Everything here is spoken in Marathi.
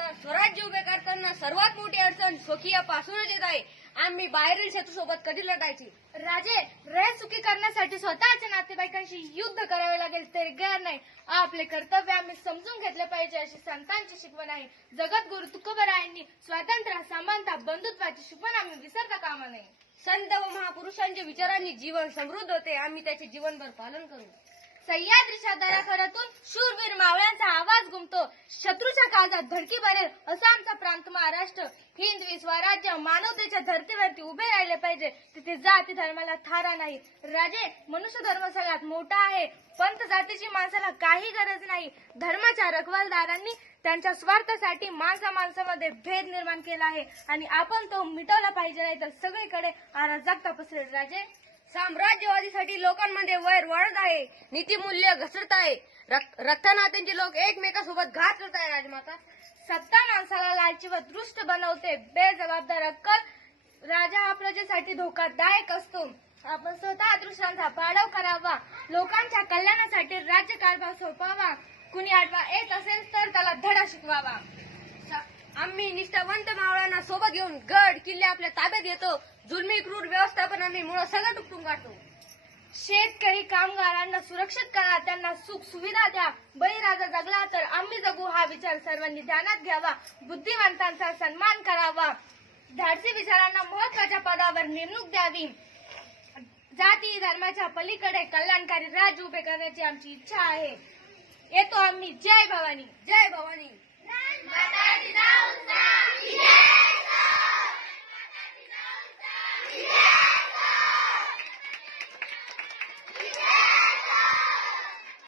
स्वराज्य उभे करताना सर्वात मोठी अडचण स्वकीयापासूनच येत आहे. आम्ही बाहेरील शत्रूसोबत कधी लढायची? राजे, रयत सुखी करण्यासाठी स्वतःच्या नातेवाईकांशी युद्ध करावे लागेल तरी गैर नाही. आपले कर्तव्य आम्ही समजून घेतले पाहिजे अशी संतांची शिकवण आहे. जगद्गुरु तुकोबरायांनी स्वातंत्र्य, समानता, बंधुत्वाची शिकवण आम्ही विसरता कामा नये. संत व महापुरुषांच्या विचारांनी जीवन समृद्ध होते. आम्ही त्याचे जीवनभर पालन करू. सह्याद्रीच्या दऱ्याखोऱ्यातून शूरवीर मावळ्यांचा आवाज घुमतो. शत्रूच्या काळजात धडकी भरेल असा आमचा प्रांत महाराष्ट्र. हिंदवी स्वराज्य मानवतेच्या धर्तीवरती उभे राहिले पाहिजे. तिथे जाती धर्माला थारा नाही. राजे, मनुष्य धर्म सगळ्यात मोठा आहे. पंथ जातीची माणसाला काही गरज नाही. धर्माच्या रखवालदारांनी त्यांच्या स्वार्थासाठी माणसामध्ये भेद निर्माण केला आहे आणि आपण तो मिटवला पाहिजे, नाही तर सगळीकडे अराजकता पसरेल. राजे, साम्राज्यवादीसाठी लोकांमध्ये वैर वाढत आहे. नीतिमूल्य घसरत आहे. रक्तनात्यांचे लोक एकमेकांसोबत घात करत आहे. राजमाता, सत्ता माणसाला लालची व दृष्ट बनवते. बेजबाबदार अक्कल राजा हा प्रजेसाठी धोकादायक असतो. आपण स्वतः दृष्टांचा पाडाव करावा. लोकांच्या कल्याणासाठी राज्यकारभार सोपवावा. कुणी आडवा येत असेल तर त्याला धडा शिकवावा. आम्ही निष्ठावंत मावळ्यांना सोबत घेऊन गड किल्ले आपल्या ताब्यात घेतो. जुलमी क्रूर व्यवस्थापन आम्ही मुळं सगळं टुकटून काढतो. शेतकरी कामगारांना सुरक्षित करा. त्यांना सुख सुविधा द्या. बळीराजा जगला तर आम्ही जगू हा विचार सर्वांनी ध्यानात घ्यावा. बुद्धिवंतांचा सन्मान करावा. धाडसी विचारांना महत्वाच्या पदावर नेमणूक द्यावी. जाती धर्माच्या पलीकडे कल्याणकारी राज्य उभे करण्याची आमची इच्छा आहे. येतो आम्ही. जय भवानी. जय भवानी. Yeah!